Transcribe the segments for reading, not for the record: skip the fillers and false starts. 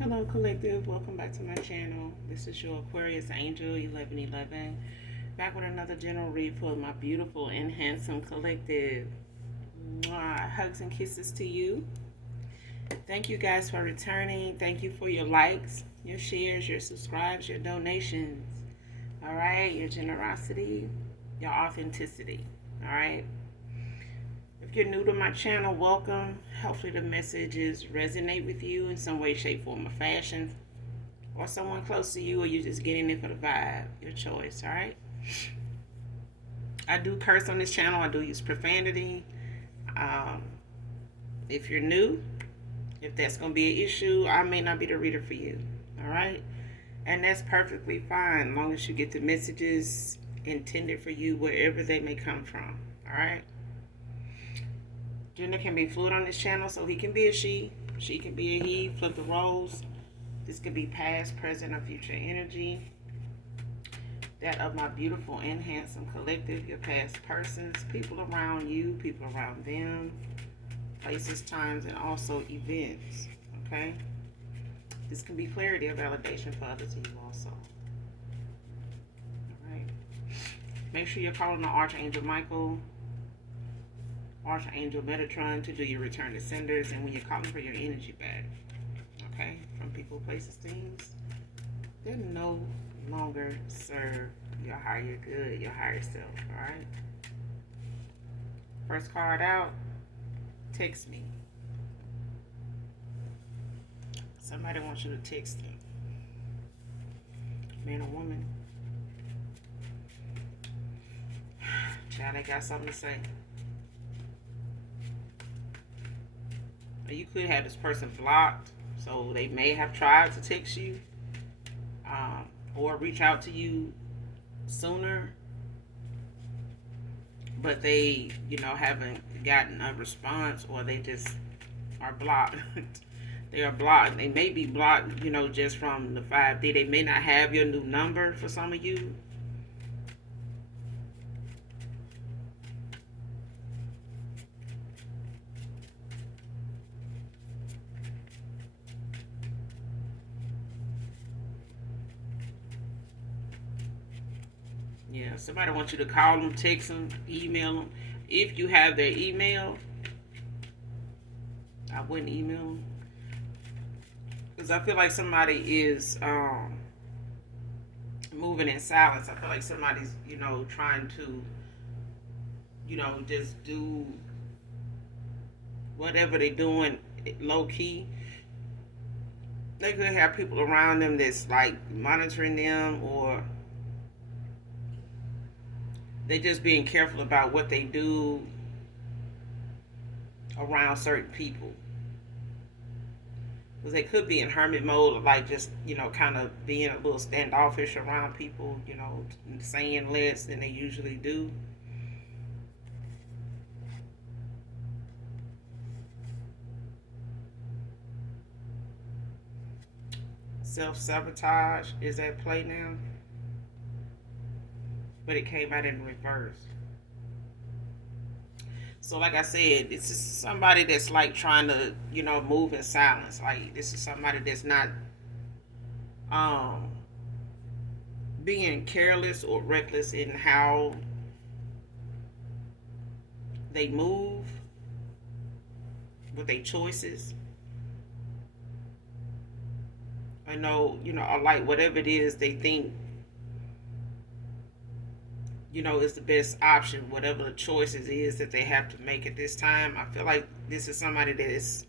Hello, collective. Welcome back to my channel. This is your Aquarius Angel 1111. Back with another general read for my beautiful and handsome collective. Mwah. Hugs and kisses to you. Thank you guys for returning. Thank you for your likes, your shares, your subscribes, your donations. All right, your generosity, your authenticity. All right. If you're new to my channel, welcome. Hopefully the messages resonate with you in some way, shape, form, or fashion, or someone close to you, or you're just getting it for the vibe. Your choice, all right? I do curse on this channel. I do use profanity. Um, if you're new, if that's going to be an issue, I may not be the reader for you, all right? And that's perfectly fine, as long as you get the messages intended for you wherever they may come from, all right? Gender can be fluid on this channel, so he can be a she can be a he, flip the roles. This could be past, present, or future energy. That of my beautiful and handsome collective, your past persons, people around you, people around them, places, times, and also events, okay? This can be clarity or validation for others to you also, all right? Make sure you're calling the Archangel Michael, Archangel Metatron to do your return to senders, and when you're calling for your energy back, okay, from people, places, things that no longer serve your higher good, your higher self, all right? First card out, text me. Somebody wants you to text them, man or woman. Child, they got something to say. You could have this person blocked, so they may have tried to text you or reach out to you sooner, but they, haven't gotten a response, or they just are blocked. They are blocked. They may be blocked, just from the 5D. They may not have your new number for some of you. Yeah, somebody wants you to call them, text them, email them. If you have their email, I wouldn't email them, because I feel like somebody is moving in silence. I feel like somebody's, trying to, just do whatever they're doing low key. They could have people around them that's like monitoring them, or they just being careful about what they do around certain people. Because they could be in hermit mode, like just, kind of being a little standoffish around people, saying less than they usually do. Self-sabotage is at play now, but it came out in reverse. So like I said, this is somebody that's like trying to, move in silence. Like this is somebody that's not um being careless or reckless in how they move with their choices. I know, or like whatever it is they think, is the best option, whatever the choices is that they have to make at this time. I feel like this is somebody that is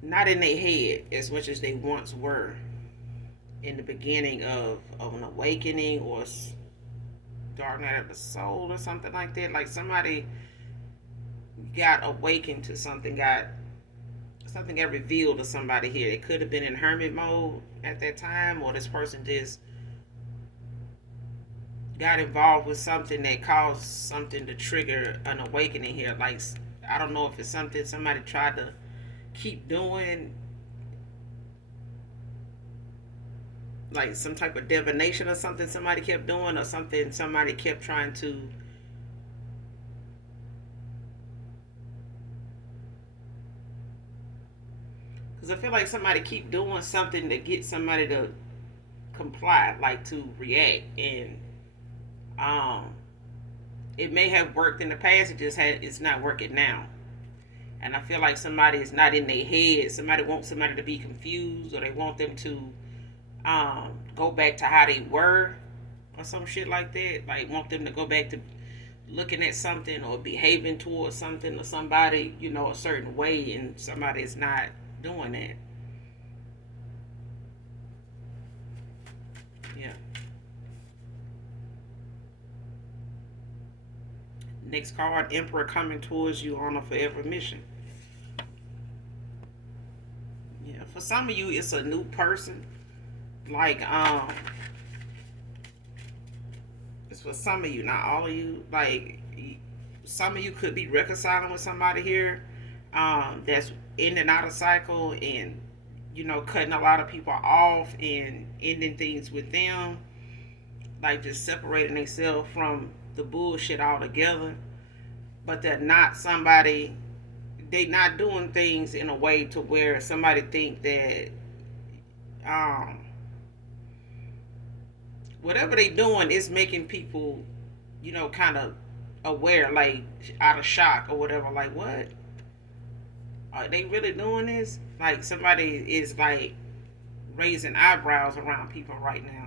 not in their head as much as they once were in the beginning of an awakening or dark night of the soul or something like that. Like somebody got awakened to something, got revealed to somebody here. It could have been in hermit mode at that time, or this person just got involved with something that caused something to trigger an awakening here. Like, I don't know if it's something somebody tried to keep doing, like some type of divination or something somebody kept doing, or something somebody kept trying to Because I feel like somebody keep doing something to get somebody to comply, like to react, and um, it may have worked in the past. It's not working now. And I feel like somebody is not in their head. Somebody wants somebody to be confused, or they want them to go back to how they were, or some shit like that. Like want them to go back to looking at something or behaving towards something or somebody, a certain way, and somebody is not doing that. Yeah. Next card, Emperor coming towards you on a forever mission. Yeah. For some of you, it's a new person. Like, it's for some of you, not all of you. Like, some of you could be reconciling with somebody here, that's in and out of cycle, and cutting a lot of people off and ending things with them, like just separating themselves from the bullshit altogether. But they're not somebody. They not doing things in a way to where somebody think that um whatever they doing is making people, kind of aware, like out of shock or whatever. Like, what? Are they really doing this? Like, somebody is like raising eyebrows around people right now.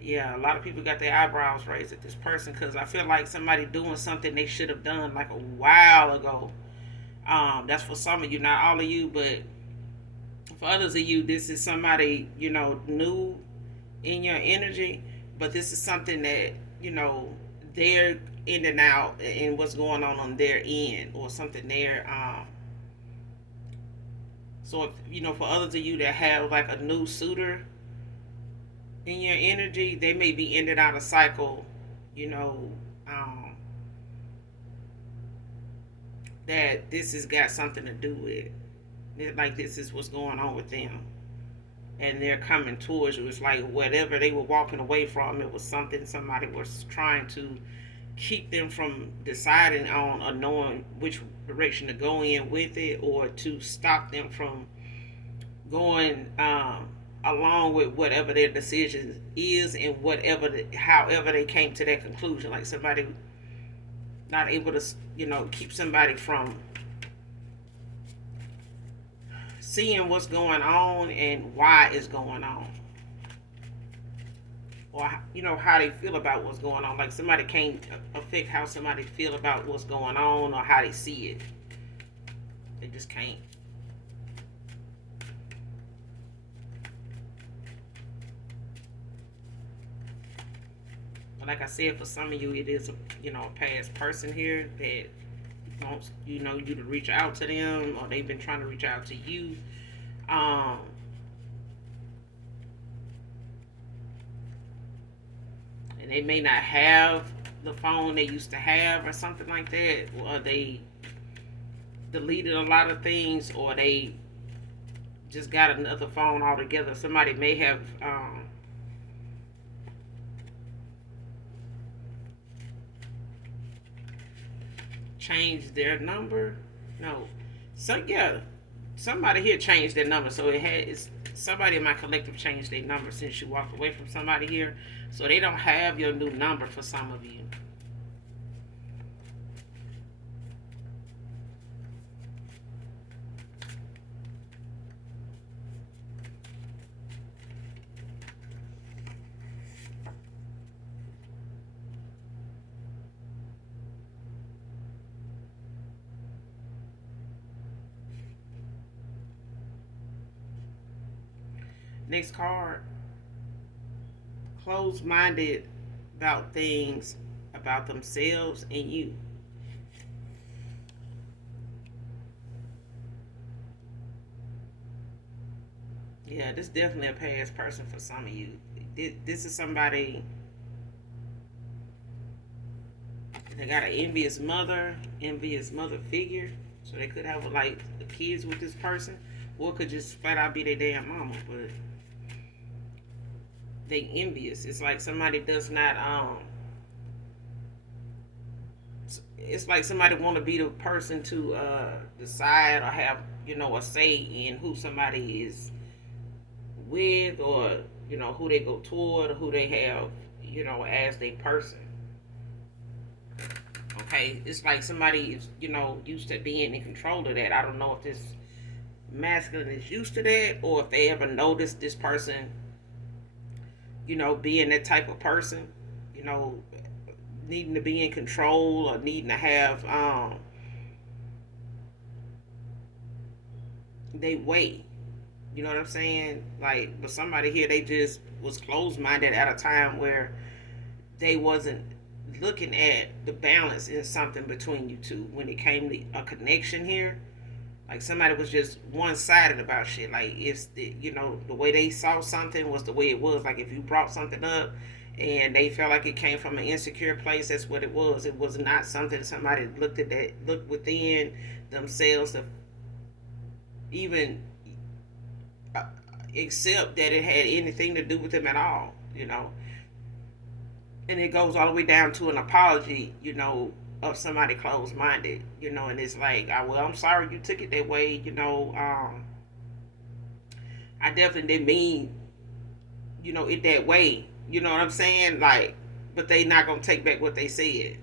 Yeah, a lot of people got their eyebrows raised at this person because I feel like somebody doing something they should have done like a while ago. That's for some of you, not all of you, but for others of you, this is somebody, new in your energy, but this is something that, they're in and out and what's going on their end, or something there. So, if, for others of you that have like a new suitor in your energy, they may be in and out of cycle, you know, um, that this has got something to do with. Like, this is what's going on with them. And they're coming towards you. It's like whatever they were walking away from, it was something somebody was trying to keep them from deciding on, or knowing which direction to go in with it, or to stop them from going along with whatever their decision is, and however they came to that conclusion. Like somebody not able to, keep somebody from seeing what's going on and why it's going on, or how they feel about what's going on. Like somebody can't affect how somebody feel about what's going on or how they see it. They just can't. But like I said, for some of you, it is a past person here that wants you to reach out to them, or they've been trying to reach out to you. Um, and they may not have the phone they used to have, or something like that, or they deleted a lot of things, or they just got another phone altogether. Somebody may have changed their number. No, so yeah, somebody here changed their number. So it's somebody in my collective changed their number since you walked away from somebody here. So they don't have your new number for some of you. Next card, closed minded about things about themselves and you. Yeah, this is definitely a past person for some of you. This is somebody that got an envious mother figure. So they could have like the kids with this person, or it could just flat out be their damn mama. But they envious. It's like somebody does not it's like somebody want to be the person to decide, or have a say in who somebody is with, or who they go toward, or who they have as their person. Okay, it's like somebody is used to being in control of that. I don't know if this masculine is used to that, or if they ever noticed this person being that type of person, you know needing to be in control, or needing to have they way. You know what I'm saying? Like, but somebody here, they just was closed minded at a time where they wasn't looking at the balance in something between you two when it came to a connection here. Like, somebody was just one sided about shit. Like, if the way they saw something was the way it was. Like, if you brought something up and they felt like it came from an insecure place, that's what it was. It was not something somebody looked within themselves to even uh, accept that it had anything to do with them at all. And it goes all the way down to an apology, of somebody closed minded, and it's like, well, I'm sorry you took it that way, I definitely didn't mean, it that way, you know what I'm saying? Like, but they not gonna take back what they said.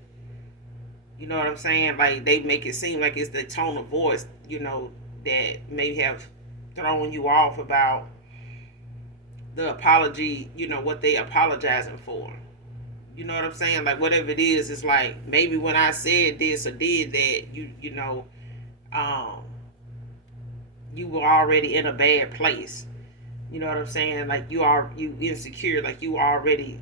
You know what I'm saying? Like, they make it seem like it's the tone of voice, that may have thrown you off about the apology, what they apologizing for. You know what I'm saying? Like, whatever it is, it's like, maybe when I said this or did that, um, you were already in a bad place. You know what I'm saying? Like, you insecure, like you already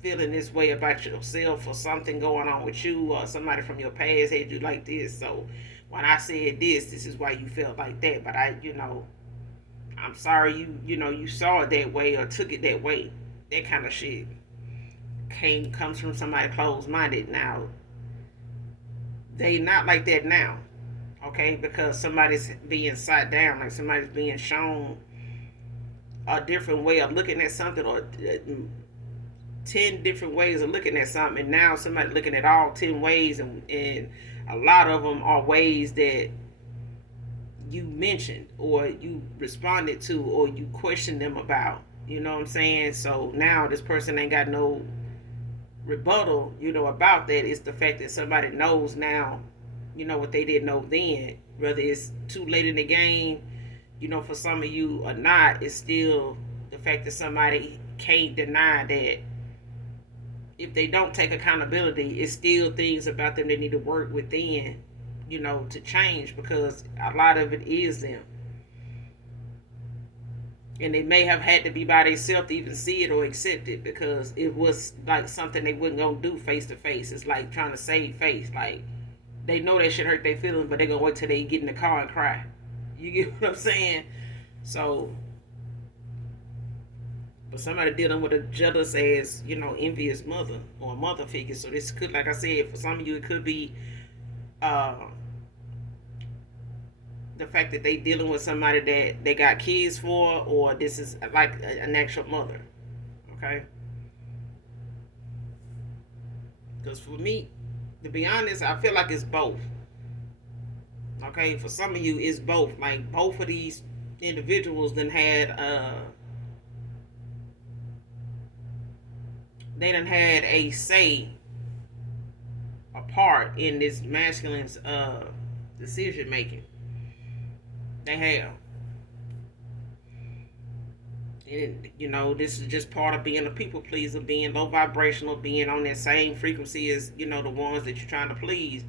feeling this way about yourself, or something going on with you, or somebody from your past had you like this. So when I said this is why you felt like that. But I'm sorry you saw it that way or took it that way. That kind of shit comes from somebody closed minded. Now they not like that now, okay? Because somebody's being sat down, like somebody's being shown a different way of looking at something, or 10 different ways of looking at something, and now somebody looking at all 10 ways, and a lot of them are ways that you mentioned, or you responded to, or you questioned them about. You know what I'm saying? So now this person ain't got no rebuttal, about that. It's the fact that somebody knows now, what they didn't know then. Whether it's too late in the game, for some of you or not, it's still the fact that somebody can't deny that if they don't take accountability, it's still things about them they need to work within, to change, because a lot of it is them. And they may have had to be by themselves to even see it or accept it, because it was like something they wasn't gonna do face to face. It's like trying to save face. Like, they know that shit hurt their feelings, but they gonna wait till they get in the car and cry. You get what I'm saying? So, but somebody dealing with a jealous ass, envious mother, or a mother figure. So this could, like I said, for some of you, it could be uh, the fact that they dealing with somebody that they got kids for, or this is like an actual mother. Okay? Because for me, to be honest, I feel like it's both. Okay? For some of you, it's both. Like, both of these individuals then had they done had a say, a part in this masculine's decision making. They have. And this is just part of being a people pleaser, being low vibrational, being on that same frequency as the ones that you're trying to please,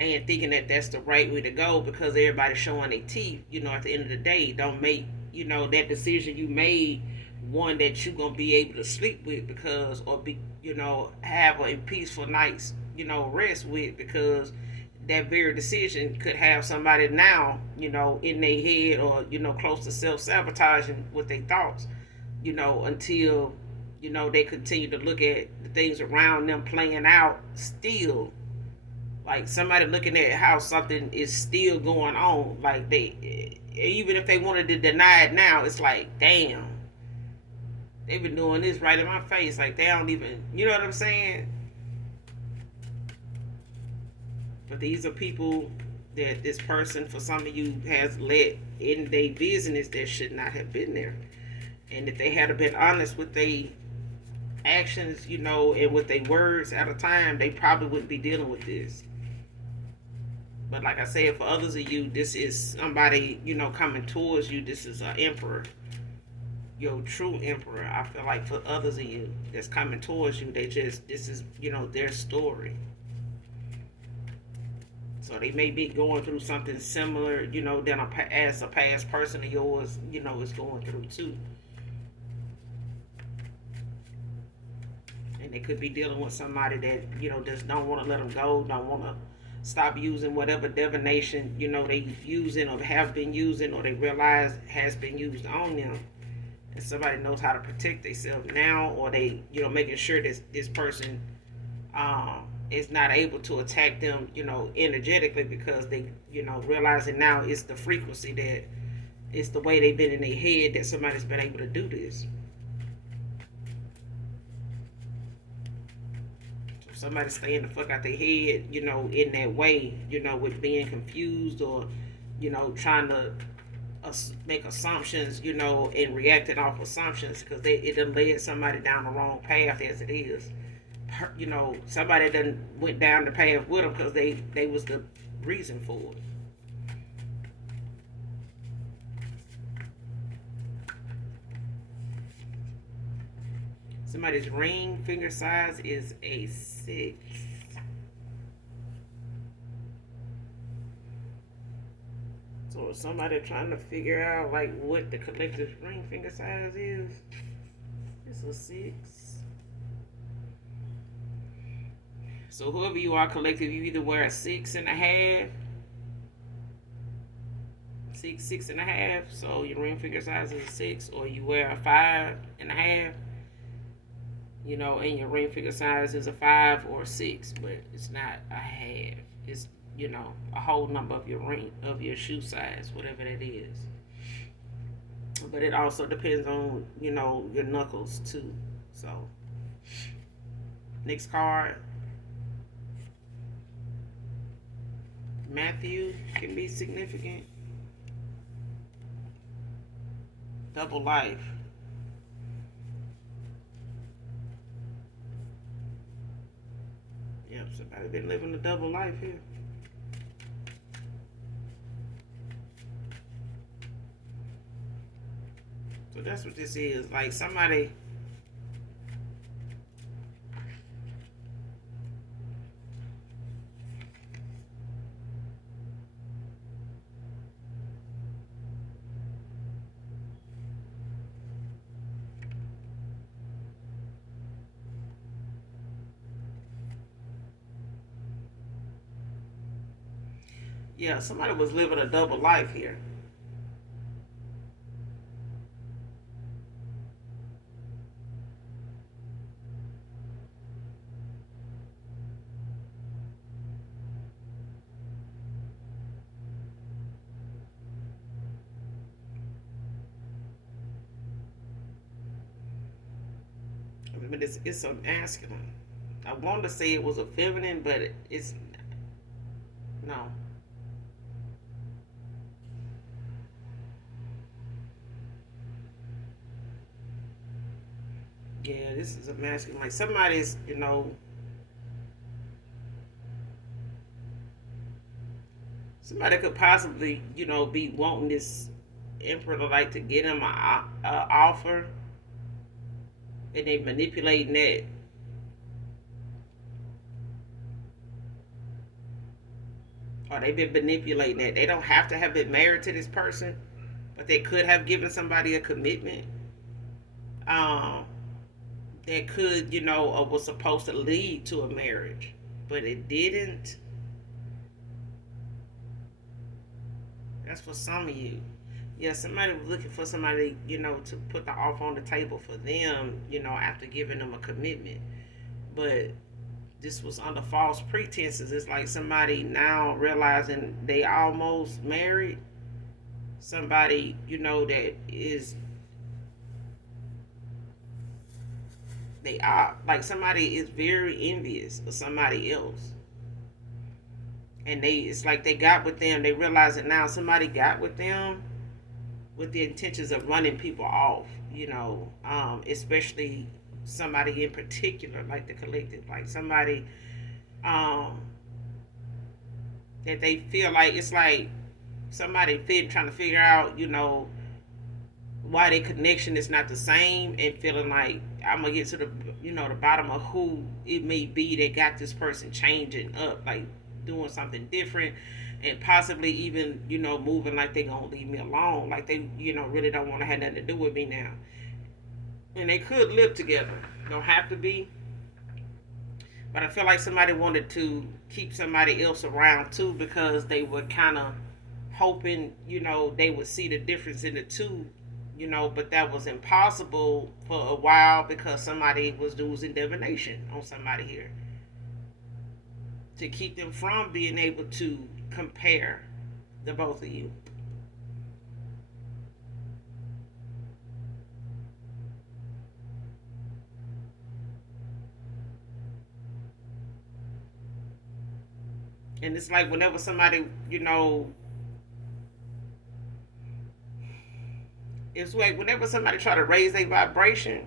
and thinking that that's the right way to go because everybody's showing their teeth. At the end of the day, don't make that decision you made one that you're gonna be able to sleep with, because, or be have a peaceful night's rest with, because that very decision could have somebody now, in their head, or, close to self-sabotaging with their thoughts, until, they continue to look at the things around them playing out still. Like, somebody looking at how something is still going on. Like, they, even if they wanted to deny it now, it's like, damn, they've been doing this right in my face. Like, they don't even, you know what I'm saying? But these are people that this person, for some of you, has let in their business that should not have been there. And if they had been honest with their actions, and with their words at a time, they probably wouldn't be dealing with this. But like I said, for others of you, this is somebody, coming towards you. This is an emperor, your true emperor. I feel like for others of you that's coming towards you, this is, their story. So they may be going through something similar, than as a past person of yours, is going through too. And they could be dealing with somebody that, just don't want to let them go, don't want to stop using whatever divination, they using or have been using, or they realize has been used on them. And somebody knows how to protect themselves now, or they, making sure that this person is not able to attack them, energetically, because they, realizing now it's the frequency, that it's the way they've been in their head, that somebody's been able to do this. Somebody staying the fuck out their head, in that way, with being confused, or, trying to make assumptions, and reacting off assumptions, because it done led somebody down the wrong path as it is. Somebody done went down the path with them because they was the reason for it. Somebody's ring finger size is a 6. So somebody trying to figure out like what the collective ring finger size is. It's a 6. So whoever you are, collective, you either wear a 6.5, 6.5. So your ring finger size is a 6, or you wear a 5.5. And your ring finger size is a 5 or a 6, but it's not a half. It's, a whole number of your shoe size, whatever that is. But it also depends on, your knuckles too. So, next card. Matthew can be significant. Double life. Yep, somebody been living a double life here. So that's what this is. Like somebody somebody was living a double life here. But it's a masculine. I wanted to say it was a feminine, but it's no. Yeah, this is a masculine. Like somebody's, somebody could possibly, be wanting this emperor to like to get him a offer, and they manipulating that. Or they've been manipulating that. They don't have to have been married to this person, but they could have given somebody a commitment. That could, or was supposed to lead to a marriage, but it didn't. That's for some of you. Yeah, somebody was looking for somebody, to put the offer on the table for them, after giving them a commitment. But this was under false pretenses. It's like somebody now realizing they almost married somebody, that is, they are like somebody is very envious of somebody else. and it's like they got with them. They realize that now somebody got with them with the intentions of running people off. Especially somebody in particular, like the collective, like somebody um, that they feel like it's like somebody trying to figure out, why their connection is not the same, and feeling like I'm gonna get to the bottom of who it may be that got this person changing up, like doing something different, and possibly even moving like they gonna leave me alone, like they really don't want to have nothing to do with me now. And they could live together, don't have to be, but I feel like somebody wanted to keep somebody else around too because they were kind of hoping, they would see the difference in the two, but that was impossible for a while because somebody was using divination on somebody here to keep them from being able to compare the both of you. And it's like whenever somebody, it's like whenever somebody try to raise their vibration,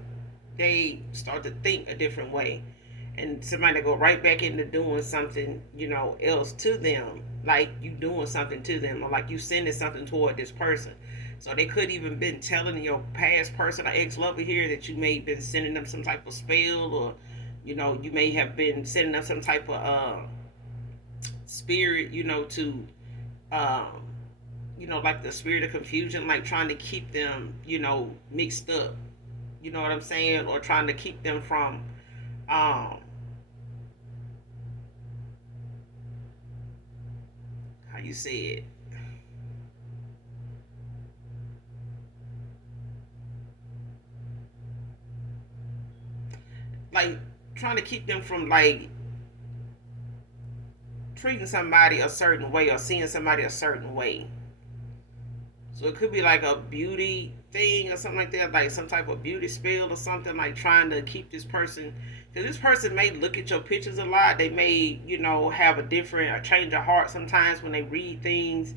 they start to think a different way, and somebody go right back into doing something, else to them, like you doing something to them, or like you sending something toward this person. So they could even been telling your past person or ex lover here that you may have been sending them some type of spell, or you may have been sending them some type of spirit, to um, like the spirit of confusion, like trying to keep them, mixed up. You know what I'm saying? Or trying to keep them from, um, how you say it? Like trying to keep them from like treating somebody a certain way or seeing somebody a certain way. So it could be like a beauty thing or something like that, like some type of beauty spell or something, like trying to keep this person. Because this person may look at your pictures a lot. They may, have a change of heart sometimes when they read things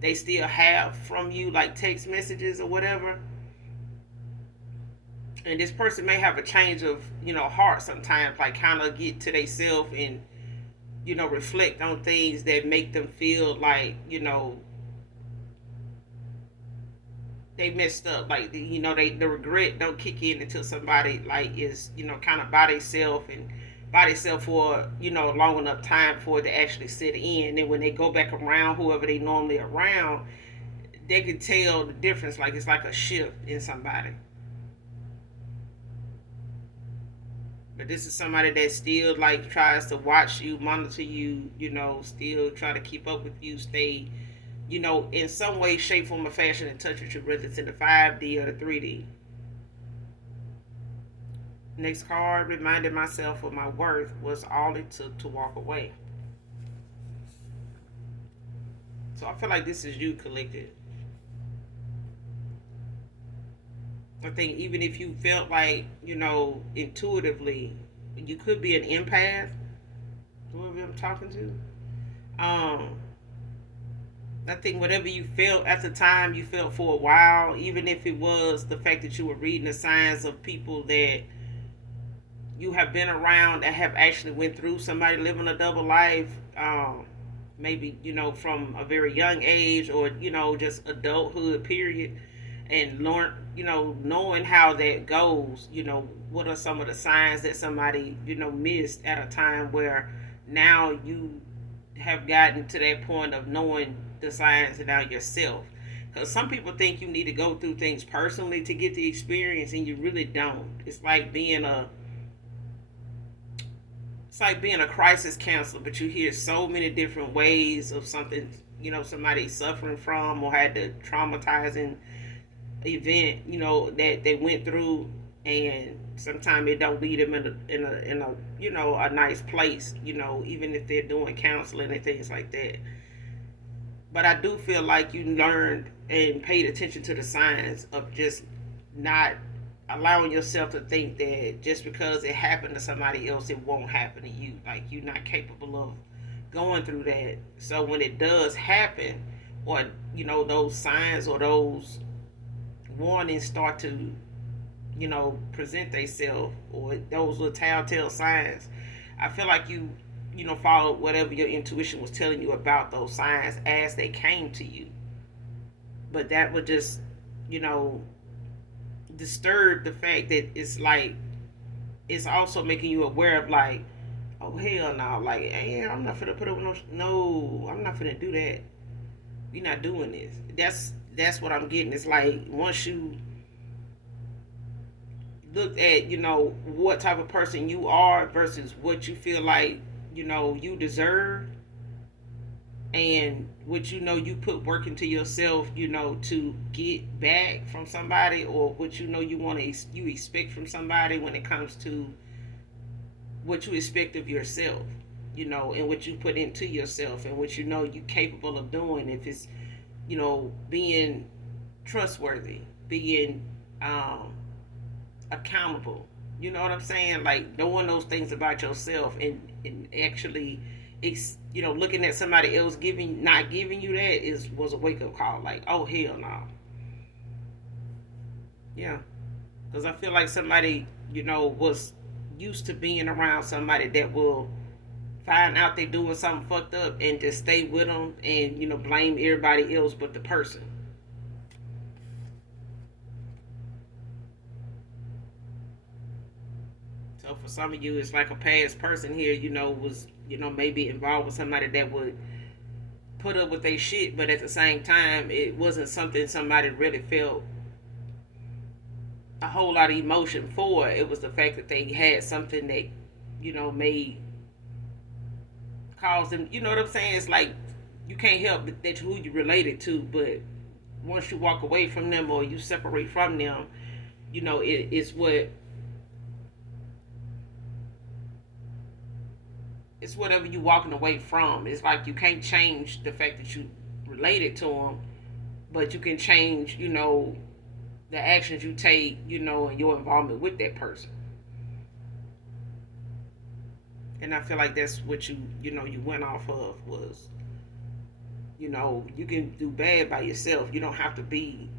they still have from you, like text messages or whatever. And this person may have a change of, heart sometimes, like kind of get to themselves and, reflect on things that make them feel like, they messed up, like the regret don't kick in until somebody like is kind of by themselves for long enough time for it to actually sit in. And when they go back around whoever they normally around, they can tell the difference, like it's like a shift in somebody. But this is somebody that still like tries to watch you, monitor you, still try to keep up with you, stay in some way, shape, form, or fashion in touch with you, whether it's in the 5D or the 3D. Next card, reminded myself of my worth was all it took to walk away. So I feel like this is you, collected. I think even if you felt like, intuitively, you could be an empath, whoever I'm talking to. I think whatever you felt at the time, you felt for a while, even if it was the fact that you were reading the signs of people that you have been around that have actually went through somebody living a double life, maybe from a very young age, or just adulthood period, and learn knowing how that goes. What are some of the signs that somebody missed at a time where now you have gotten to that point of knowing the signs and now yourself. Because some people think you need to go through things personally to get the experience, and you really don't. It's like being a crisis counselor, but you hear so many different ways of something, somebody suffering from or had the traumatizing event, that they went through, and sometimes it don't lead them in a a nice place, even if they're doing counseling and things like that. But I do feel like you learned and paid attention to the signs of just not allowing yourself to think that just because it happened to somebody else, it won't happen to you. Like you're not capable of going through that. So when it does happen, or those signs or those warnings start to present themselves, or those little telltale signs, I feel like you followed whatever your intuition was telling you about those signs as they came to you. But that would just you know disturb the fact that it's like it's also making you aware of, like, oh hell no, like, hey, I'm not gonna put up with no, I'm not gonna do that. We're not doing this. That's what I'm getting. It's like once you look at what type of person you are versus what you feel like you deserve, and what you put work into yourself to get back from somebody, or what you expect from somebody when it comes to what you expect of yourself, and what you put into yourself, and what you're capable of doing. If it's being trustworthy, being accountable. You know what I'm saying? Like knowing those things about yourself, and actually, looking at somebody else not giving you that was a wake up call. Like, oh hell no. Yeah, because I feel like somebody was used to being around somebody that will find out they doing something fucked up and just stay with them, and blame everybody else but the person. So for some of you, it's like a past person here, was maybe involved with somebody that would put up with their shit, but at the same time, it wasn't something somebody really felt a whole lot of emotion for. It was the fact that they had something that may cause them. You know what I'm saying? It's like you can't help that who you related to, but once you walk away from them or you separate from them, it's whatever you walking away from. It's like you can't change the fact that you related to them, but you can change, the actions you take, and your involvement with that person. And I feel like that's what you went off of was, you can do bad by yourself. You don't have to be,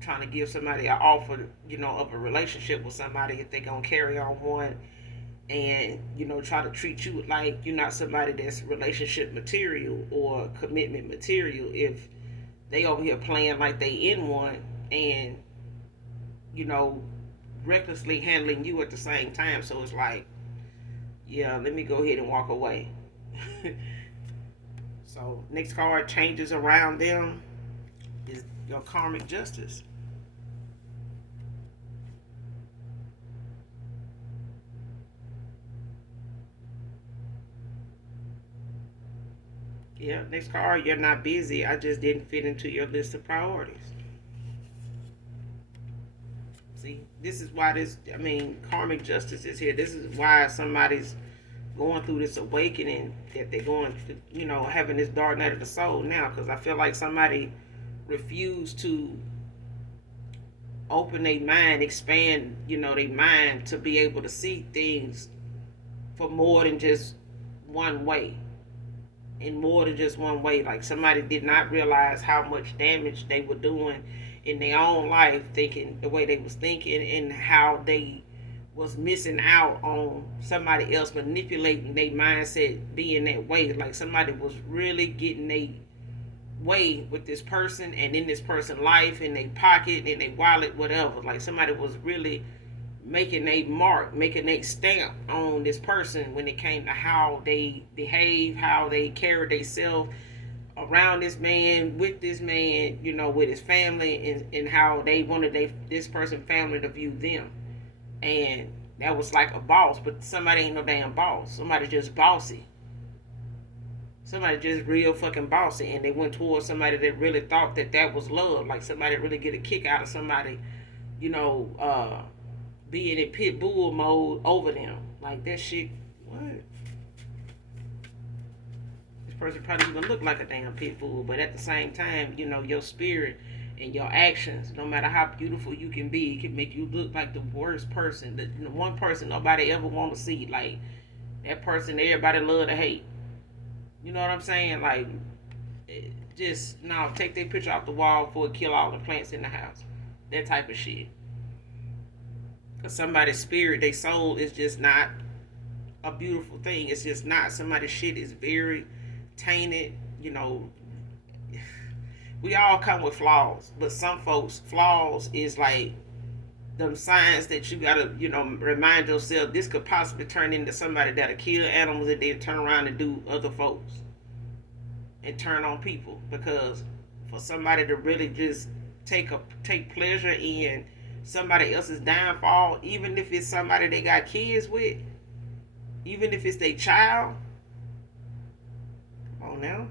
trying to give somebody an offer, of a relationship with somebody if they're gonna carry on one, and try to treat you like you're not somebody that's relationship material or commitment material if they over here playing like they in one, and you know recklessly handling you at the same time. So it's like, yeah, let me go ahead and walk away. So next card, changes around them, is your karmic justice. Yeah, next card, you're not busy. I just didn't fit into your list of priorities. See, this is why karmic justice is here. This is why somebody's going through this awakening that they're going to, having this dark night of the soul now. Because I feel like somebody refused to open their mind, expand, their mind to be able to see things for more than just one way. In more than just one way. Like somebody did not realize how much damage they were doing in their own life, thinking the way they was thinking, and how they was missing out on somebody else manipulating their mindset being that way. Like somebody was really getting their way with this person, and in this person's life, in their pocket, in their wallet, whatever. Like somebody was really making a mark, making a stamp on this person when it came to how they behave, how they carry themselves around this man, with this man, with his family, and how they wanted this person family to view them. And that was like a boss, but somebody ain't no damn boss. Somebody just bossy. Somebody just real fucking bossy, and they went towards somebody that really thought that that was love. Like somebody really get a kick out of somebody, you know, uh, being in pit bull mode over them. Like that shit. What? This person probably even look like a damn pit bull, but at the same time, your spirit and your actions, no matter how beautiful you can be, it can make you look like the worst person. The one person nobody ever want to see. Like that person everybody love to hate. You know what I'm saying? Like, just no, take their picture off the wall before it kill all the plants in the house. That type of shit. Cause somebody's spirit, their soul is just not a beautiful thing. It's just not. Somebody's shit is very tainted. You know, we all come with flaws, but some folks flaws is like them signs that you gotta, remind yourself this could possibly turn into somebody that'll kill animals and then turn around and do other folks and turn on people. Because for somebody to really just take pleasure in somebody else's downfall, even if it's somebody they got kids with, even if it's their child, come on now.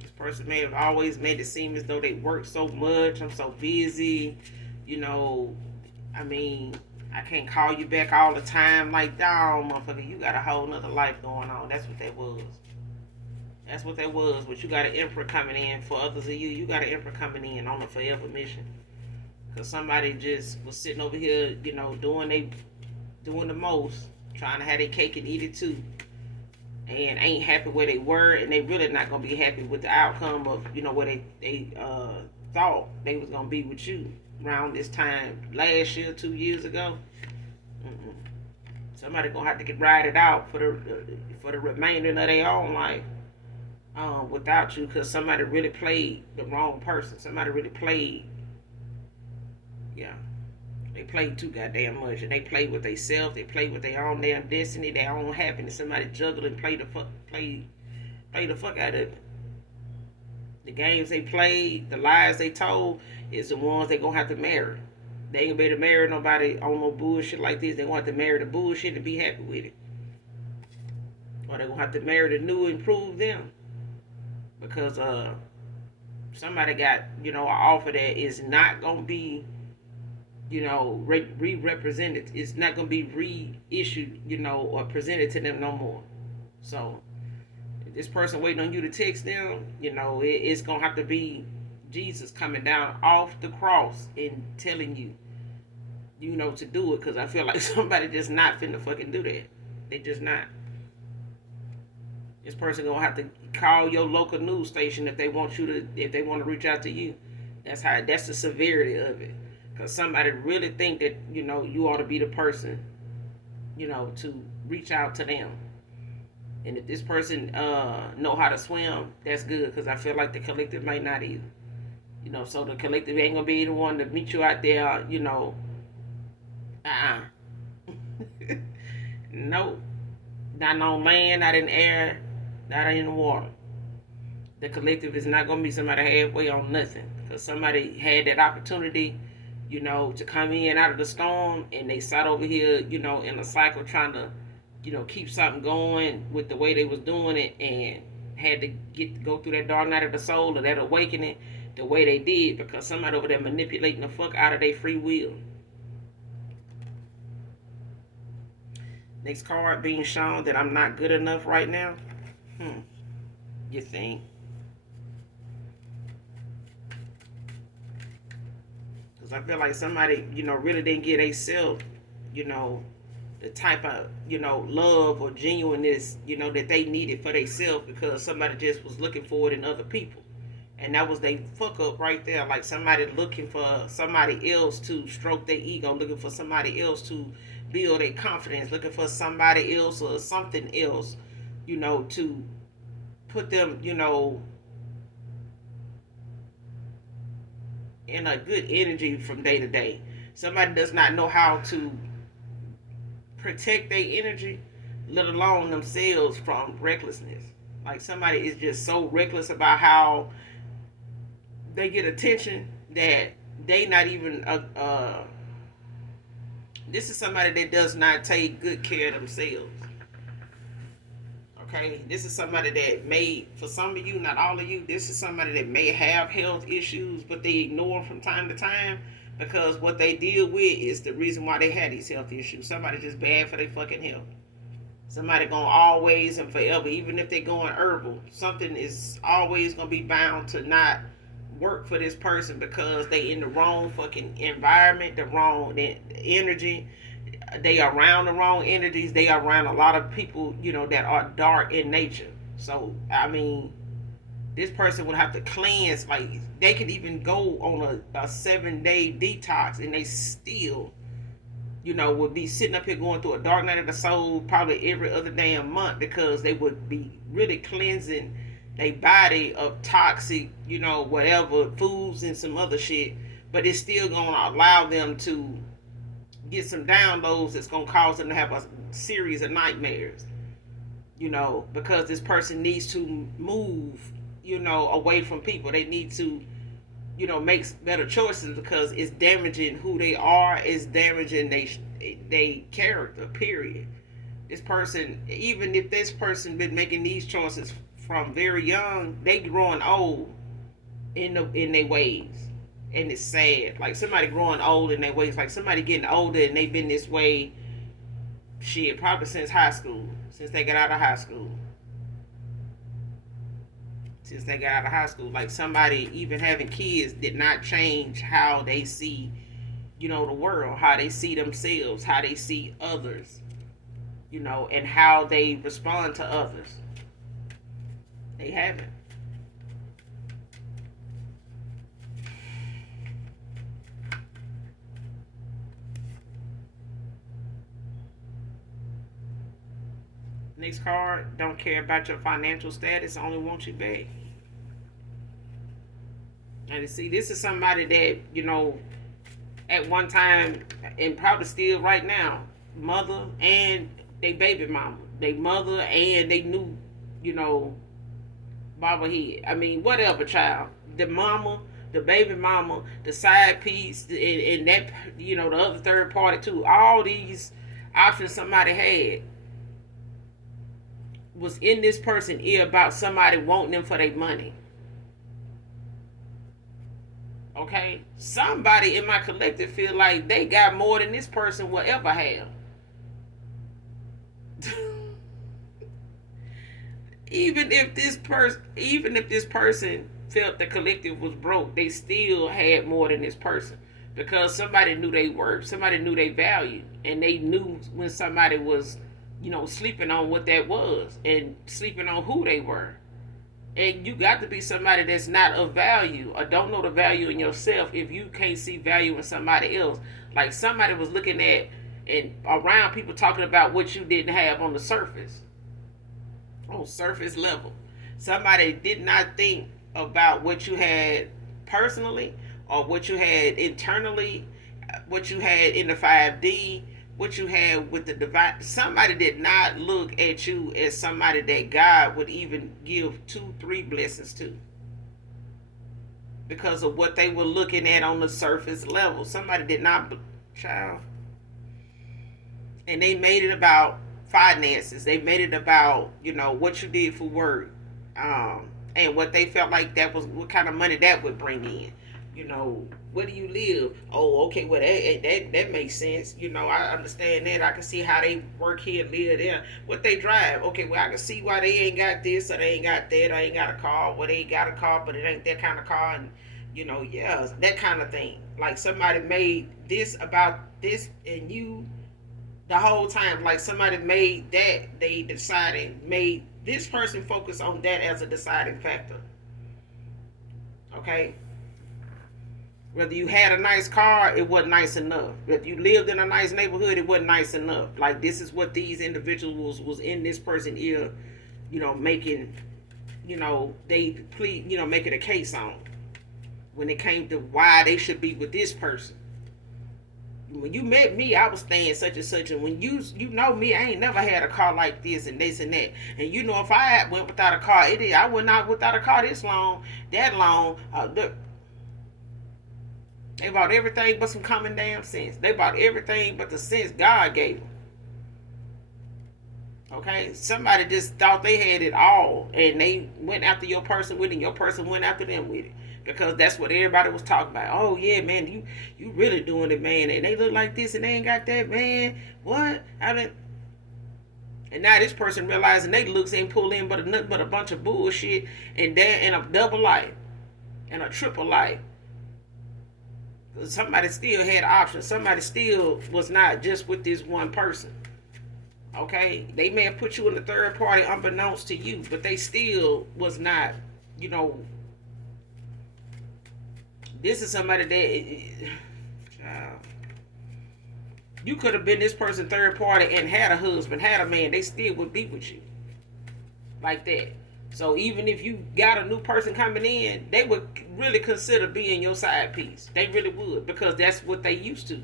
This person may have always made it seem as though they work so much. I'm so busy, you know. I mean, I can't call you back all the time. Like, dog, motherfucker, you got a whole nother life going on. That's what that was. That's what that was. But you got an emperor coming in for others of you. You got an emperor coming in on a forever mission. Because somebody just was sitting over here, doing the most, trying to have their cake and eat it too, and ain't happy where they were, and they really not gonna be happy with the outcome of where they thought they was gonna be with you around this time last year, 2 years ago. Mm-mm. Somebody gonna have to get ride it out for the remainder of their own life, without you, because somebody really played the wrong person. Somebody really played, yeah. They play too goddamn much, and they play with themselves. They play with their own damn destiny, their own happiness. Somebody juggled and play the fuck out of it. The games they played, the lies they told, is the ones they gonna have to marry. They ain't gonna be able to marry nobody on no bullshit like this. They gonna have to marry the bullshit and be happy with it, or they gonna have to marry the new and prove them, because somebody got an offer that is not gonna be re-represented. It's not gonna be reissued, or presented to them no more. So this person waiting on you to text them, it's gonna have to be Jesus coming down off the cross and telling you, to do it. Because I feel like somebody just not finna fucking do that. They just not. This person gonna have to call your local news station if they want to reach out to you. That's the severity of it. Because somebody really think that you ought to be the person to reach out to them. And if this person know how to swim, that's good. Because I feel like the collective might not either. So the collective ain't gonna be the one to meet you out there. Nope. Not on land, not in air, not in the water. The collective is not gonna be somebody halfway on nothing. Because somebody had that opportunity, to come in out of the storm, and they sat over here, in a cycle trying to, keep something going with the way they was doing it, and had to go through that dark night of the soul, or that awakening the way they did, because somebody over there manipulating the fuck out of their free will. Next card being shown that I'm not good enough right now. You think? Because I feel like somebody, really didn't get a self, the type of, love or genuineness, that they needed for themselves, because somebody just was looking for it in other people. And that was they fuck up right there. Like somebody looking for somebody else to stroke their ego, looking for somebody else to build their confidence, looking for somebody else or something else, to put them, in a good energy from day to day. Somebody does not know how to protect their energy, let alone themselves from recklessness. Like somebody is just so reckless about how they get attention that they not even this is somebody that does not take good care of themselves. Okay, this is somebody that may, for some of you, not all of you, this is somebody that may have health issues, but they ignore them from time to time, because what they deal with is the reason why they had these health issues. Somebody just bad for their fucking health. Somebody gonna always and forever, even if they're going herbal, something is always gonna be bound to not work for this person because they in the wrong fucking environment, the wrong energy. They are around the wrong energies. They are around a lot of people, that are dark in nature. So I mean, this person would have to cleanse. Like they could even go on a 7-day detox, and they still, would be sitting up here going through a dark night of the soul probably every other damn month because they would be really cleansing their body of toxic, whatever foods and some other shit. But it's still gonna allow them to get some downloads that's gonna cause them to have a series of nightmares. Because this person needs to move, away from people. They need to, make better choices because it's damaging who they are. It's damaging they character. Period. This person, even if this person been making these choices from very young, they growing old in their ways, and it's sad. Like somebody growing old in their ways, like somebody getting older and they've been this way. Shit, probably since high school, since they got out of high school. Since they got out of high school, like somebody even having kids did not change how they see, the world, how they see themselves, how they see others, and how they respond to others. They haven't. Next card, don't care about your financial status, only want you back. And see, this is somebody that, at one time, and probably still right now, mother and they baby mama. They mother and they new, bobblehead. I mean, whatever, child. The mama, the baby mama, the side piece, and that, the other third party too. All these options somebody had was in this person's ear about somebody wanting them for their money. Okay? Somebody in my collective feel like they got more than this person will ever have. even if this person felt the collective was broke, they still had more than this person. Because somebody knew they worth, somebody knew they value, and they knew when somebody was, sleeping on what that was and sleeping on who they were. And you got to be somebody that's not of value or don't know the value in yourself if you can't see value in somebody else. Like somebody was looking at and around people talking about what you didn't have on the surface. On surface level. Somebody did not think about what you had personally or what you had internally, what you had in the 5D, what you had with the divine. Somebody did not look at you as somebody that God would even give 2-3 blessings to because of what they were looking at on the surface level. Somebody did not, child. And they made it about finances. They made it about, what you did for work. And what they felt like that was what kind of money that would bring in. Where do you live? Oh, okay, well that makes sense. I understand that. I can see how they work here and live there. What they drive? Okay, well I can see why they ain't got this or they ain't got that. Or ain't got a car. Well, they ain't got a car, but it ain't that kind of car. And yeah, that kind of thing. Like somebody made this about this and you the whole time. Like somebody made that, they made this person focus on that as a deciding factor. Okay. Whether you had a nice car, it wasn't nice enough. If you lived in a nice neighborhood, it wasn't nice enough. Like this is what these individuals was in this person's ear, making, they plead, making a case on when it came to why they should be with this person. When you met me, I was staying such and such, and when you know me, I ain't never had a car like this and this and that. And if I had went without a car, I went out without a car this long, that long. They bought everything but some common damn sense. They bought everything but the sense God gave them. Okay? Somebody just thought they had it all, and they went after your person with it, and your person went after them with it. Because that's what everybody was talking about. Oh, yeah, man, you really doing it, man. And they look like this, and they ain't got that, man. What? And And now this person realizing they looks ain't pull in but nothing but a bunch of bullshit, and then and a double life and a triple life. Somebody still had options. Somebody still was not just with this one person. Okay, they may have put you in the third party unbeknownst to you, but they still was not. You know, this is somebody that. You could have been this person third party and had a husband, had a man. They still would be with you like that. So even if you got a new person coming in, they would really consider being your side piece. They really would, because that's what they used to.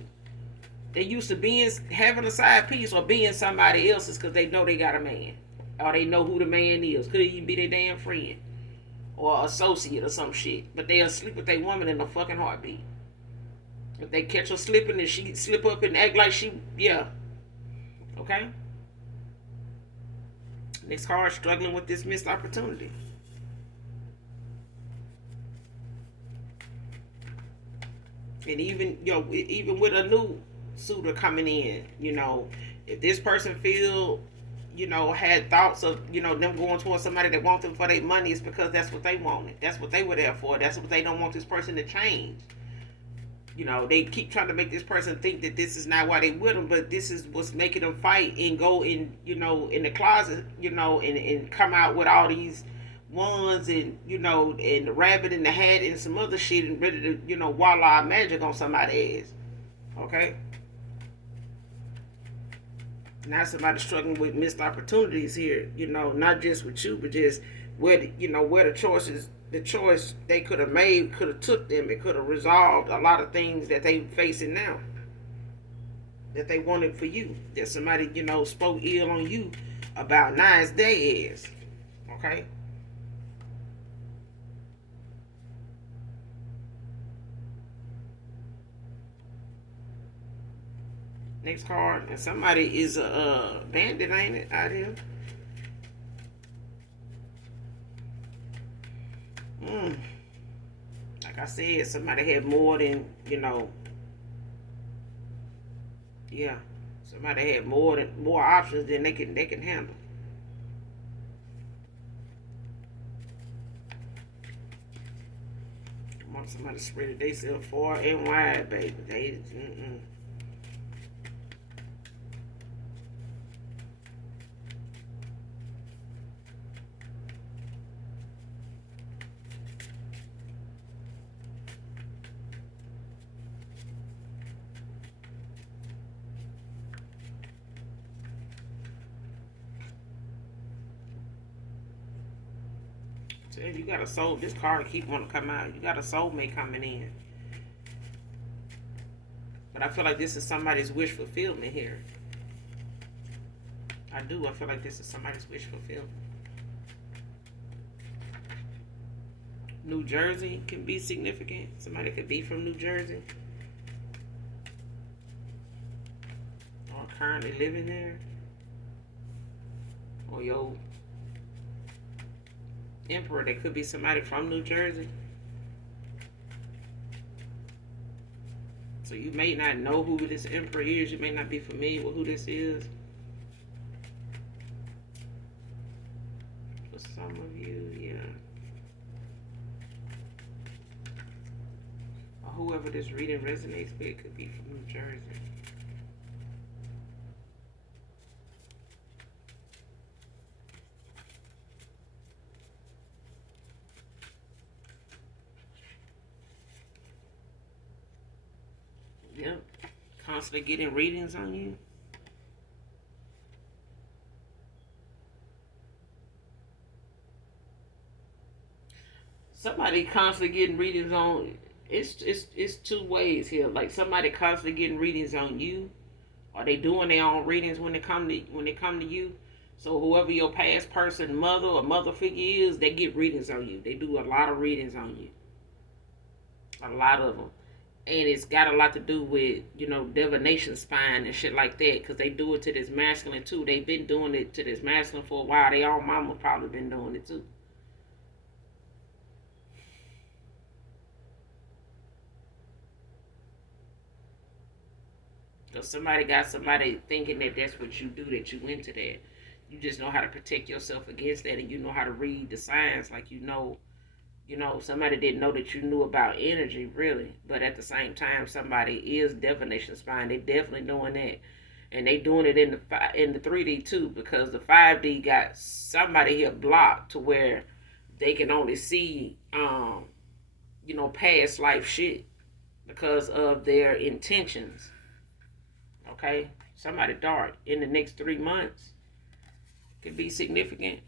They used to being having a side piece or being somebody else's because they know they got a man, or they know who the man is. Could even be their damn friend or associate or some shit. But they'll sleep with their woman in a fucking heartbeat. If they catch her slipping and she slip up and act like she, yeah, okay. Next card, struggling with this missed opportunity. And even, you know, even with a new suitor coming in, you know, if this person feel, you know, had thoughts of, you know, them going towards somebody that want them for their money, it's because that's what they wanted. That's what they were there for. That's what they don't want this person to change. You know, they keep trying to make this person think that this is not why they with them, but this is what's making them fight and go in, you know, in the closet, you know, and come out with all these ones and, you know, and the rabbit in the hat and some other shit and ready to, you know, voila magic on somebody's ass. Okay? Now somebody struggling with missed opportunities here, you know, not just with you, but just where the, you know, where the choice they could have made could have took them. It could have resolved a lot of things that they facing now, that they wanted for you, that somebody, you know, spoke ill on you about. Now it's their ass. Okay. Next card, and somebody is a bandit, ain't it, out here? Like I said, somebody had more than, you know, yeah. Somebody had more options than they can handle. Want somebody to spread it themselves far and wide, baby. They. So you got a soul. This card keep wanting to come out. You got a soulmate coming in. But I feel like this is somebody's wish fulfillment here. I do. I feel like this is somebody's wish fulfillment. New Jersey can be significant. Somebody could be from New Jersey, or currently living there, or your emperor. There could be somebody from New Jersey. So you may not know who this emperor is. You may not be familiar with who this is. For some of you, yeah. Or whoever this reading resonates with could be from New Jersey. Yep. Constantly getting readings on you. Somebody constantly getting readings on. It's two ways here. Like somebody constantly getting readings on you, or they doing their own readings when they come to you. So whoever your past person, mother or mother figure is, they get readings on you. They do a lot of readings on you. A lot of them. And it's got a lot to do with, you know, divination spine and shit like that, because they do it to this masculine too. They've been doing it to this masculine for a while. They all mama probably been doing it too. So somebody got somebody thinking that that's what you do, that you into that. You just know how to protect yourself against that, and you know how to read the signs. Like somebody didn't know that you knew about energy really, but at the same time, somebody is divination spying. They definitely doing that, and they doing it in the 3D too, because the 5D got somebody here blocked to where they can only see past life shit because of their intentions. Okay, somebody dark in the next 3 months could be significant.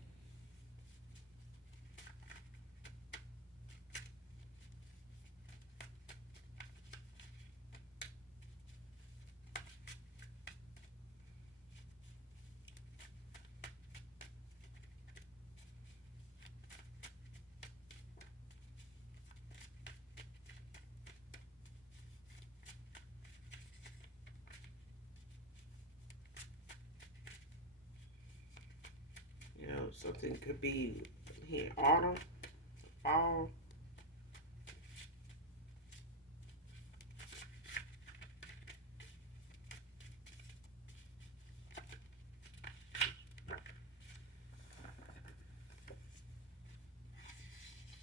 Something could be here autumn, fall.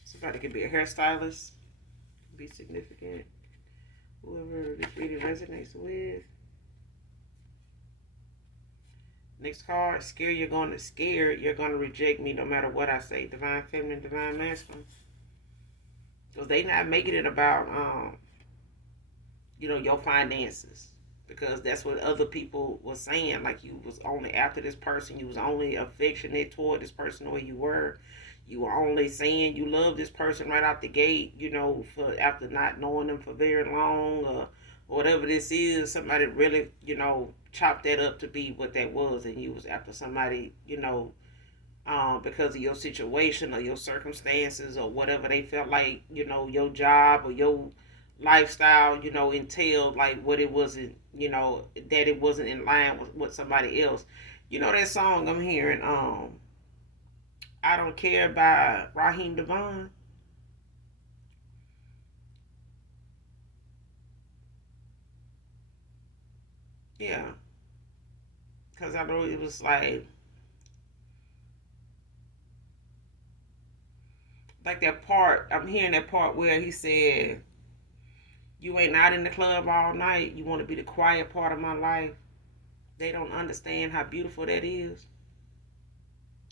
Somebody could be a hairstylist, be significant. Whoever this really resonates with. Next card, you're going to reject me no matter what I say. Divine feminine, divine masculine. Because they not making it about your finances. Because that's what other people were saying. Like you was only after this person, you was only affectionate toward this person the way you were. You were only saying you love this person right out the gate, for after not knowing them for very long, or whatever this is. Somebody really, chopped that up to be what that was, and you was after somebody, because of your situation or your circumstances or whatever they felt like, your job or your lifestyle, entailed, like what it wasn't, that it wasn't in line with somebody else. That song I'm hearing, I Don't Care by Raheem Devon. Yeah, because I know it was like that part. I'm hearing that part where he said, "You ain't out in the club all night. You want to be the quiet part of my life." They don't understand how beautiful that is.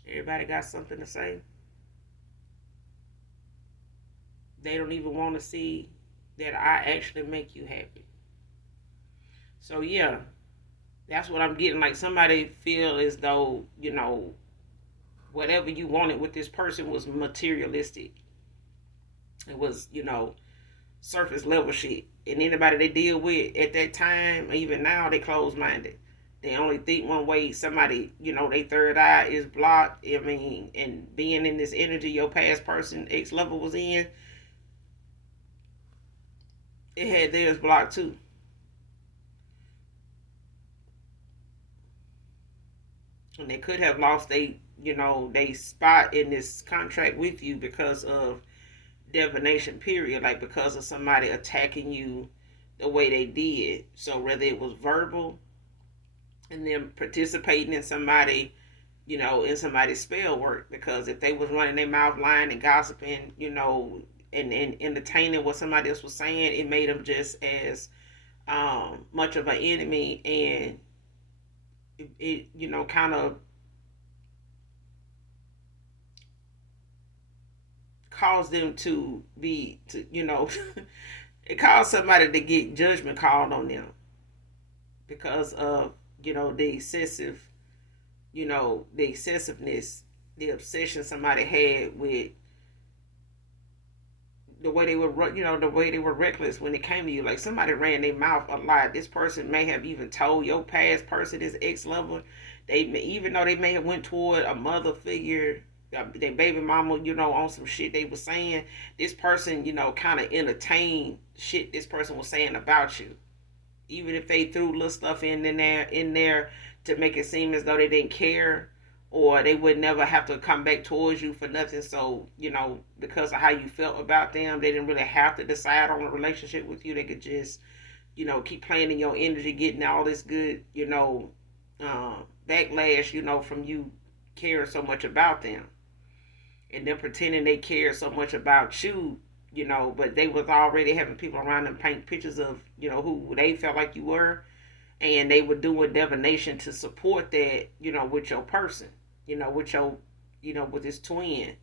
Everybody got something to say. They don't even want to see that I actually make you happy. So yeah, that's what I'm getting. Like somebody feel as though whatever you wanted with this person was materialistic. It was surface level shit. And anybody they deal with at that time, even now, they closed minded. They only think one way. Somebody, they third eye is blocked. I mean, and being in this energy your past person ex lover was in, it had theirs blocked too. And they could have lost they spot in this contract with you because of divination period, like because of somebody attacking you the way they did. So whether it was verbal and them participating in somebody, in somebody's spell work, because if they was running their mouth lying and gossiping, and entertaining what somebody else was saying, it made them just as much of an enemy, and kind of caused them to be it caused somebody to get judgment called on them because of the the excessiveness, the obsession somebody had with the way they were, the way they were reckless when it came to you. Like somebody ran their mouth a lot. This person may have even told your past person, this ex lover, even though they may have went toward a mother figure, their baby mama, on some shit they were saying. This person, kind of entertained shit this person was saying about you, even if they threw little stuff in there to make it seem as though they didn't care, or they would never have to come back towards you for nothing. So because of how you felt about them, they didn't really have to decide on a relationship with you. They could just keep playing in your energy, getting all this good backlash, from you caring so much about them, and them pretending they care so much about you, but they was already having people around them paint pictures of, who they felt like you were, and they were doing divination to support that, with your person, with your, with this twin,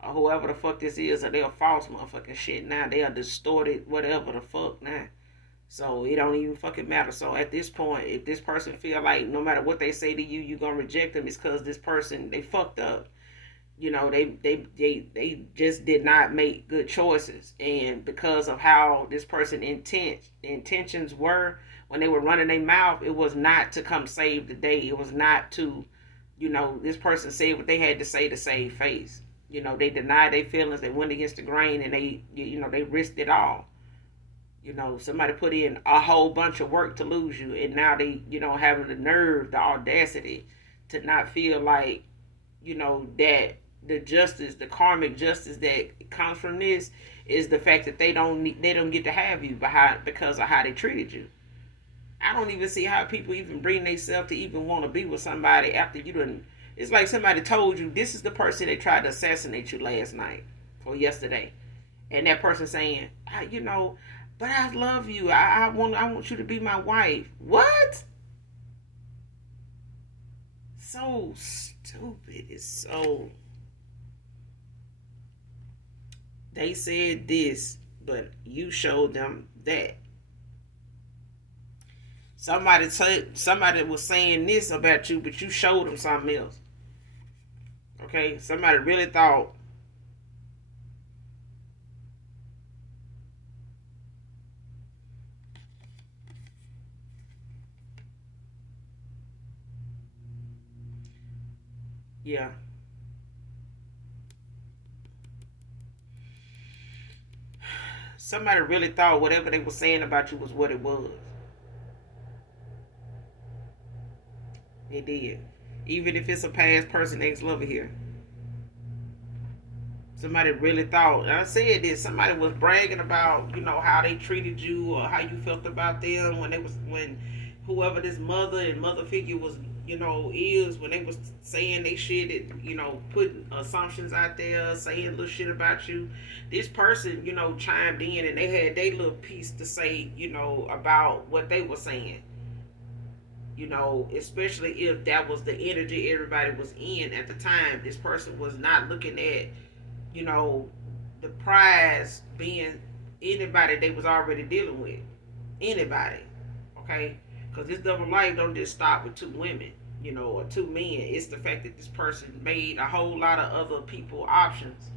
or whoever the fuck this is, or they're false motherfucking shit now. They are distorted, whatever the fuck now. So it don't even fucking matter. So at this point, if this person feel like no matter what they say to you, you gonna reject them, it's because this person, they fucked up. They just did not make good choices, and because of how this person intentions were when they were running their mouth, it was not to come save the day. It was not to, this person said what they had to say to save face. They denied their feelings. They went against the grain, and they risked it all. Somebody put in a whole bunch of work to lose you, and now they, having the nerve, the audacity to not feel like, that the justice, the karmic justice that comes from this is the fact that they don't get to have you because of how they treated you. I don't even see how people even bring themselves to even want to be with somebody after you done. It's like somebody told you this is the person that tried to assassinate you last night or yesterday, and that person saying, but I love you. I want you to be my wife. What? So stupid. It's so. They said this, but you showed them that. Somebody was saying this about you, but you showed them something else. Okay, somebody really thought. Yeah. Somebody really thought whatever they were saying about you was what it was. They did. Even if it's a past person, ex-lover here. Somebody really thought, and I said this, somebody was bragging about, how they treated you or how you felt about them when whoever this mother and mother figure was, is, when they was saying they shit, putting assumptions out there, saying little shit about you. This person, chimed in, and they had their little piece to say, about what they were saying. Especially if that was the energy everybody was in at the time. This person was not looking at, you know, the prize being anybody they was already dealing with. Anybody. Okay? Because this double life don't just stop with two women, or two men. It's the fact that this person made a whole lot of other people options,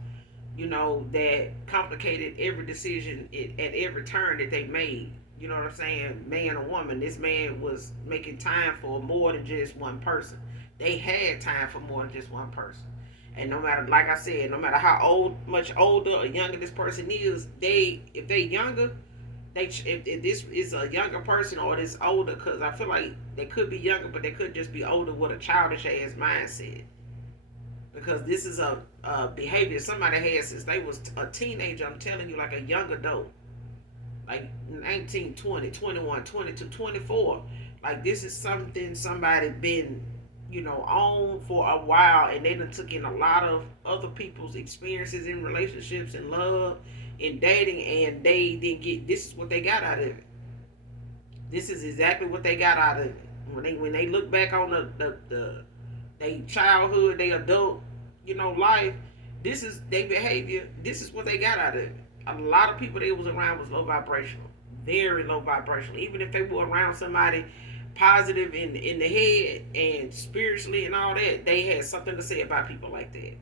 that complicated every decision at every turn that they made. You know what I'm saying? Man or woman, this man was making time for more than just one person. They had time for more than just one person. And no matter, like I said, no matter much older or younger this person is, if they younger, if this is a younger person or this older, because I feel like they could be younger, but they could just be older with a childish ass mindset. Because this is a behavior somebody had since they was a teenager. I'm telling you, like a young adult, like 19, 20, 21, 22, 24. Like this is something somebody been, on for a while, and they done took in a lot of other people's experiences in relationships and love and dating, and they didn't get. This is what they got out of it. This is exactly what they got out of it. When they look back on the they childhood, they adult, life. This is their behavior. This is what they got out of it. A lot of people they was around was low vibrational, very low vibrational. Even if they were around somebody positive in the head and spiritually and all that, they had something to say about people like that.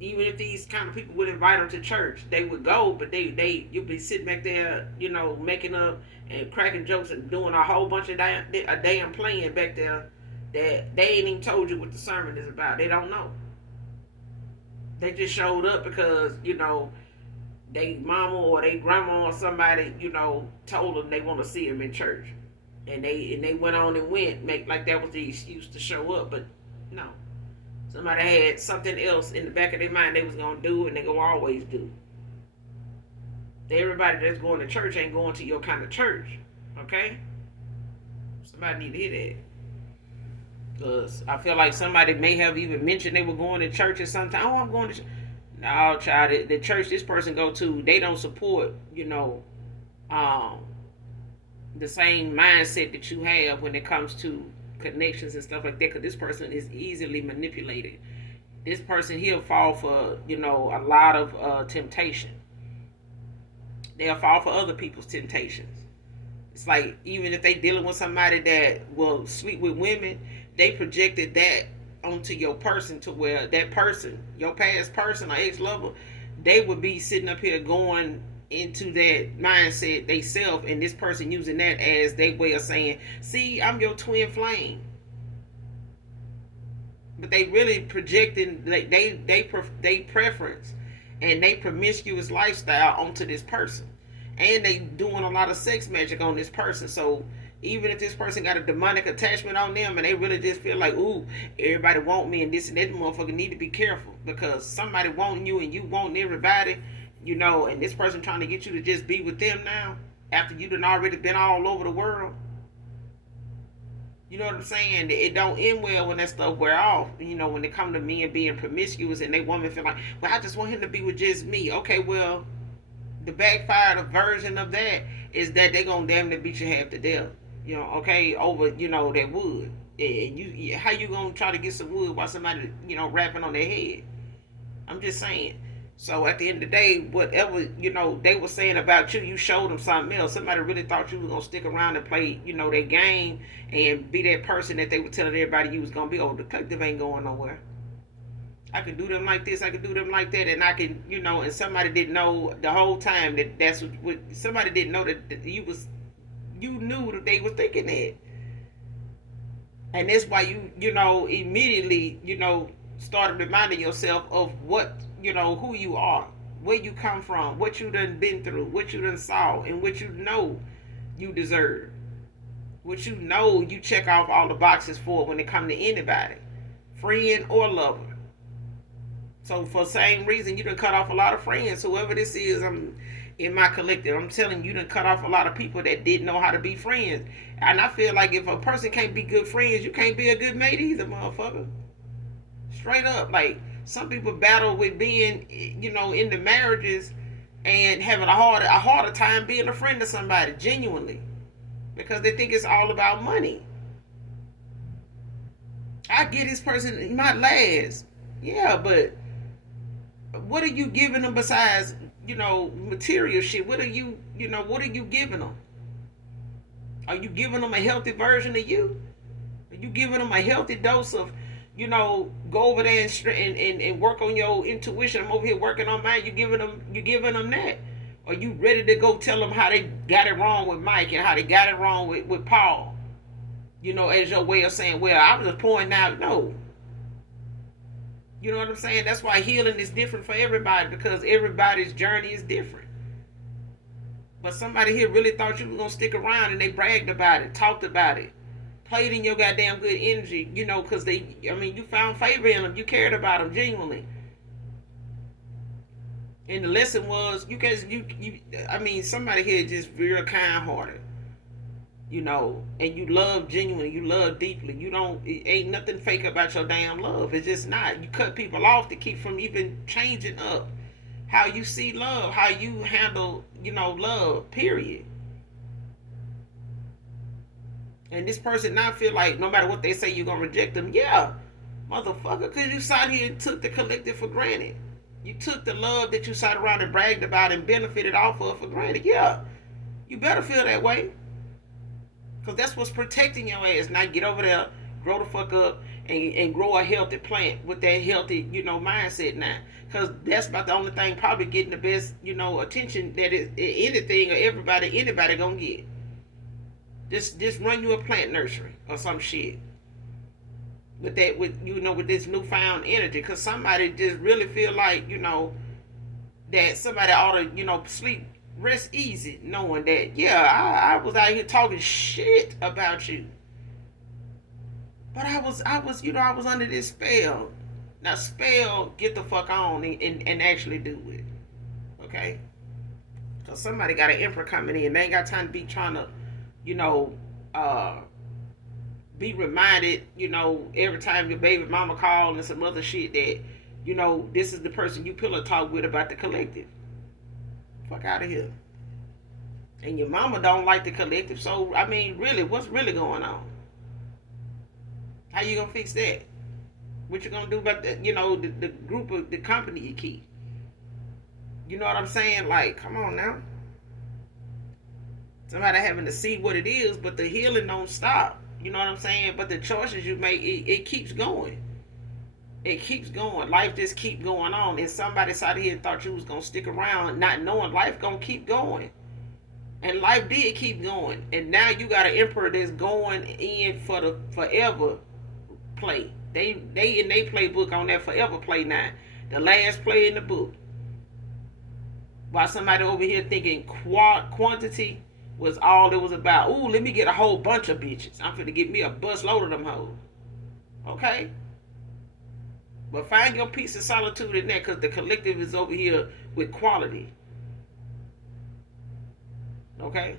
Even if these kind of people would invite them to church, they would go, but you'd be sitting back there, making up and cracking jokes and doing a whole bunch of a damn playing back there that they ain't even told you what the sermon is about. They don't know. They just showed up because they mama or they grandma or somebody told them they want to see them in church, and they went on and went make like that was the excuse to show up. But no, somebody had something else in the back of their mind they was gonna do, and they gonna always do. Everybody that's going to church ain't going to your kind of church. Okay, somebody need to hear that. I feel like somebody may have even mentioned they were going to church or something. Oh, I'm going to church. No, child, the church this person go to, they don't support, um, the same mindset that you have when it comes to connections and stuff like that. Because this person is easily manipulated. This person, he'll fall for, a lot of temptation. They'll fall for other people's temptations. It's like even if they dealing with somebody that will sleep with women, they projected that onto your person to where that person, your past person or ex lover, they would be sitting up here going into that mindset they self, and this person using that as their way of saying, "See, I'm your twin flame." But they really projecting they preference and they promiscuous lifestyle onto this person, and they doing a lot of sex magic on this person. So even if this person got a demonic attachment on them and they really just feel like, ooh, everybody want me and this and that, motherfucker need to be careful, because somebody wanting you and you wanting everybody, and this person trying to get you to just be with them now after you done already been all over the world. You know what I'm saying? It don't end well when that stuff wear off. When it come to men being promiscuous and they woman feel like, well, I just want him to be with just me. Okay, well, the backfired version of that is that they gonna damn near beat you half to death. Okay, over that wood. And how you gonna try to get some wood while somebody rapping on their head? I'm just saying. So at the end of the day, whatever they were saying about you, you showed them something else. Somebody really thought you was gonna stick around and play their game and be that person that they were telling everybody you was gonna be. Oh, the collective ain't going nowhere. I could do them like this, I could do them like that, and I can, and somebody didn't know the whole time that's what somebody didn't know that you knew that they were thinking that. And that's why you immediately, started reminding yourself of what, who you are, where you come from, what you done been through, what you done saw, and what you deserve. What you check off all the boxes for when it come to anybody, friend or lover. So for the same reason, you done cut off a lot of friends. Whoever this is, I'm in my collective. I'm telling you, done cut off a lot of people that didn't know how to be friends. And I feel like if a person can't be good friends, you can't be a good mate either, motherfucker. Straight up, like some people battle with being, in the marriages and having a harder time being a friend to somebody genuinely, because they think it's all about money. I get this person my last, yeah, but what are you giving them besides material shit? What are you giving them? Are you giving them a healthy version of you? Are you giving them a healthy dose of go over there and work on your intuition? I'm over here working on mine. You giving them that? Are you ready to go tell them how they got it wrong with Mike and how they got it wrong with Paul? As your way of saying, well, I was just pointing out. No, you know what I'm saying? That's why healing is different for everybody, because everybody's journey is different. But somebody here really thought you were gonna stick around, and they bragged about it, talked about it, played in your goddamn good energy, because you found favor in them, you cared about them genuinely. And the lesson was, somebody here just real kind hearted, and you love genuinely, you love deeply. You don't, it ain't nothing fake about your damn love. It's just not. You cut people off to keep from even changing up how you see love, how you handle, love, period. And this person now feel like no matter what they say, you're gonna reject them. Yeah, motherfucker, because you sat here and took the collective for granted. You took the love that you sat around and bragged about and benefited off of for granted. Yeah, you better feel that way. Because that's what's protecting your ass. Now get over there, grow the fuck up, and grow a healthy plant with that healthy, mindset now. Because that's about the only thing probably getting the best, attention that is anything or anybody gonna get. Just run you a plant nursery or some shit. With this newfound energy. Because somebody just really feel like, that somebody ought to, sleep rest easy knowing that, yeah, I was out here talking shit about you, but I was I was under this spell. Now spell, get the fuck on and actually do it. Okay, because somebody got an emperor coming in, they ain't got time to be trying to you know uh be reminded, every time your baby mama call and some other shit that, this is the person you pillow talk with about the collective. Fuck out of here. And your mama don't like the collective, so I mean, really, what's really going on? How you gonna fix that? What you gonna do about the group of the company you keep? You know what I'm saying? Like, come on now. Somebody having to see what it is, but the healing don't stop. You know what I'm saying? But the choices you make, it keeps going. It keeps going. Life just keep going on. And somebody sat here and thought you was gonna stick around, not knowing life gonna keep going. And life did keep going. And now you got an emperor that's going in for the forever play. They in their playbook on that forever play now. The last play in the book. While somebody over here thinking quantity was all it was about. Ooh, let me get a whole bunch of bitches. I'm finna get me a bus load of them hoes. Okay? But find your peace of solitude in that, because the collective is over here with quality. Okay?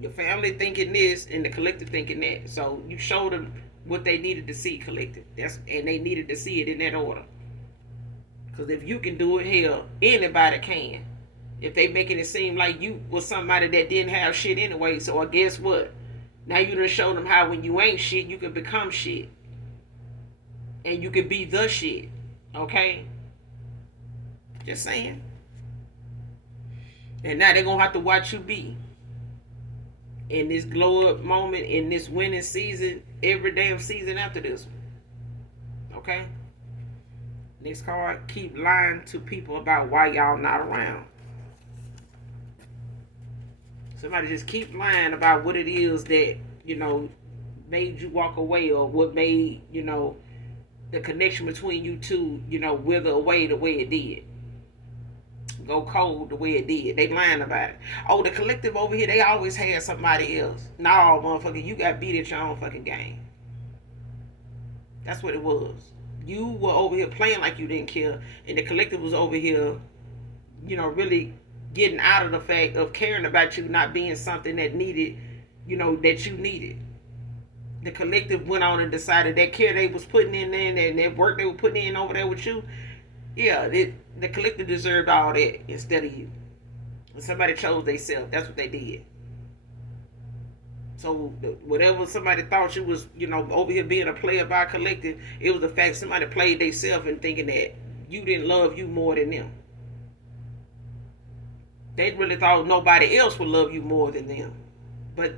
Your family thinking this and the collective thinking that. So you showed them what they needed to see, collective. And they needed to see it in that order. Because if you can do it, hell, anybody can. If they making it seem like you was somebody that didn't have shit anyway, so I guess what? Now you done showed them how when you ain't shit, you can become shit. And you can be the shit. Okay? Just saying. And now they're going to have to watch you be. In this glow up moment, in this winning season, every damn season after this one. Okay? Next card, keep lying to people about why y'all not around. Somebody just keep lying about what it is that, made you walk away, or what made, the connection between you two, wither away the way it did. Go cold the way it did. They lying about it. Oh, the collective over here, they always had somebody else. Nah, motherfucker, you got beat at your own fucking game. That's what it was. You were over here playing like you didn't care, and the collective was over here, really getting out of the fact of caring about you not being something that needed, that you needed. The collective went on and decided that care they was putting in there and that work they were putting in over there with you, yeah, the collective deserved all that instead of you. When somebody chose themselves, that's what they did. So whatever somebody thought you was, over here being a player by a collective, it was the fact somebody played themselves and thinking that you didn't love you more than them. They really thought nobody else would love you more than them. But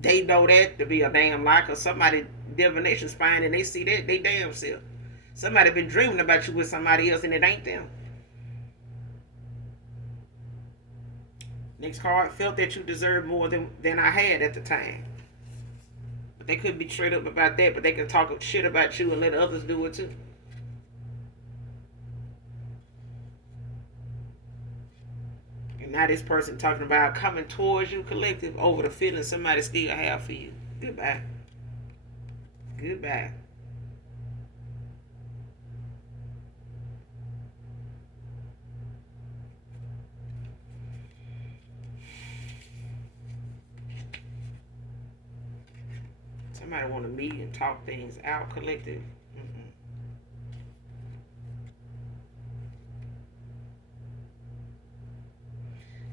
they know that to be a damn lie, because somebody divination spine and they see that they damn self. Somebody been dreaming about you with somebody else and it ain't them. Next card, felt that you deserved more than I had at the time. But they could be straight up about that, but they can talk shit about you and let others do it too. And now this person talking about coming towards you, collective, over the feeling somebody still have for you. Goodbye. Goodbye. Somebody want to meet and talk things out, collective.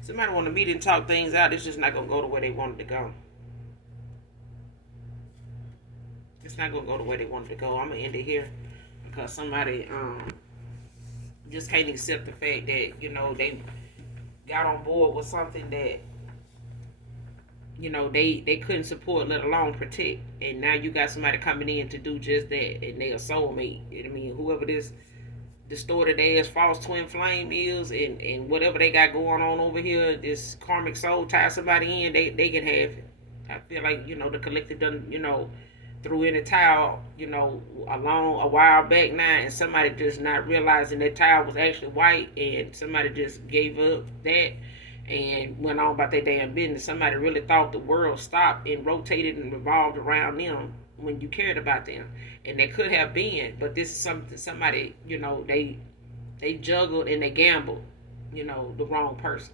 Somebody want to meet and talk things out. It's just not going to go the way they wanted to go. It's not going to go the way they wanted to go. I'm going to end it here because somebody just can't accept the fact that, they got on board with something that, they couldn't support, let alone protect. And now you got somebody coming in to do just that. And they a soulmate. I mean, whoever this distorted ass false twin flame is, and whatever they got going on over here, this karmic soul tie somebody in, they can have it. I feel like, the collective done, threw in a towel, a while back now, and somebody just not realizing that towel was actually white, and somebody just gave up that and went on about their damn business. Somebody really thought the world stopped and rotated and revolved around them when you cared about them. And they could have been, but this is something somebody, they juggled and they gambled, the wrong person.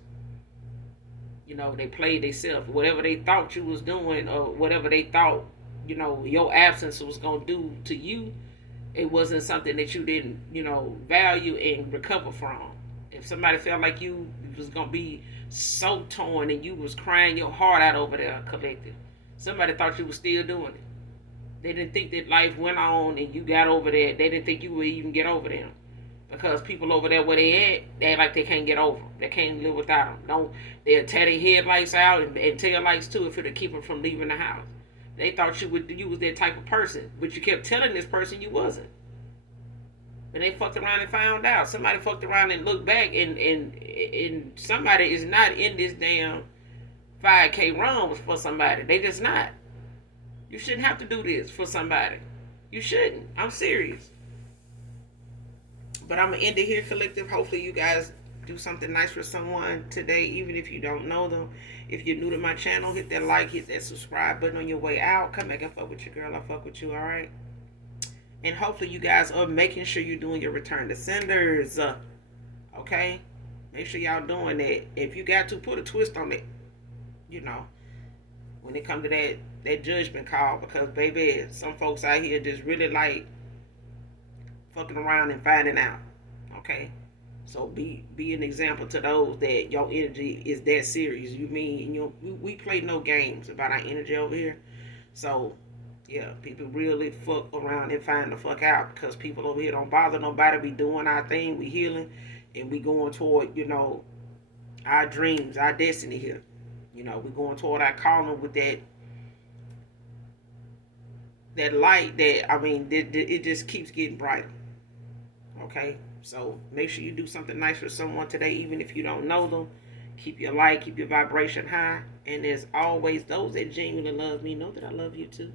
They played themselves. Whatever they thought you was doing, or whatever they thought, your absence was gonna do to you. It wasn't something that you didn't, value and recover from. If somebody felt like you was gonna be so torn and you was crying your heart out over there, collective, somebody thought you was still doing it. They didn't think that life went on and you got over there. They didn't think you would even get over them. Because people over there where they at, they act like they can't get over them. They can't live without them. Don't they'll tear their headlights out and tail lights too if it'll keep them from leaving the house. They thought you was that type of person, but you kept telling this person you wasn't. And they fucked around and found out. Somebody fucked around and looked back, and somebody is not in this damn 5K run for somebody. They just not. You shouldn't have to do this for somebody. You shouldn't. I'm serious. But I'm going to end it here, collective. Hopefully you guys do something nice for someone today, even if you don't know them. If you're new to my channel, hit that like, hit that subscribe button on your way out. Come back and fuck with your girl. I fuck with you, all right? And hopefully you guys are making sure you're doing your return to senders. Okay? Make sure y'all doing that. If you got to, put a twist on it. When it comes to that judgment call. Because, baby, some folks out here just really like fucking around and finding out. Okay? So be an example to those that your energy is that serious. You mean, we play no games about our energy over here. So, yeah, people really fuck around and find the fuck out because people over here don't bother nobody. We doing our thing, we healing, and we going toward, our dreams, our destiny here. We going toward our calling with that light that, it just keeps getting brighter. Okay? So make sure you do something nice for someone today, even if you don't know them. Keep your light, keep your vibration high. And as always, those that genuinely love me know that I love you too.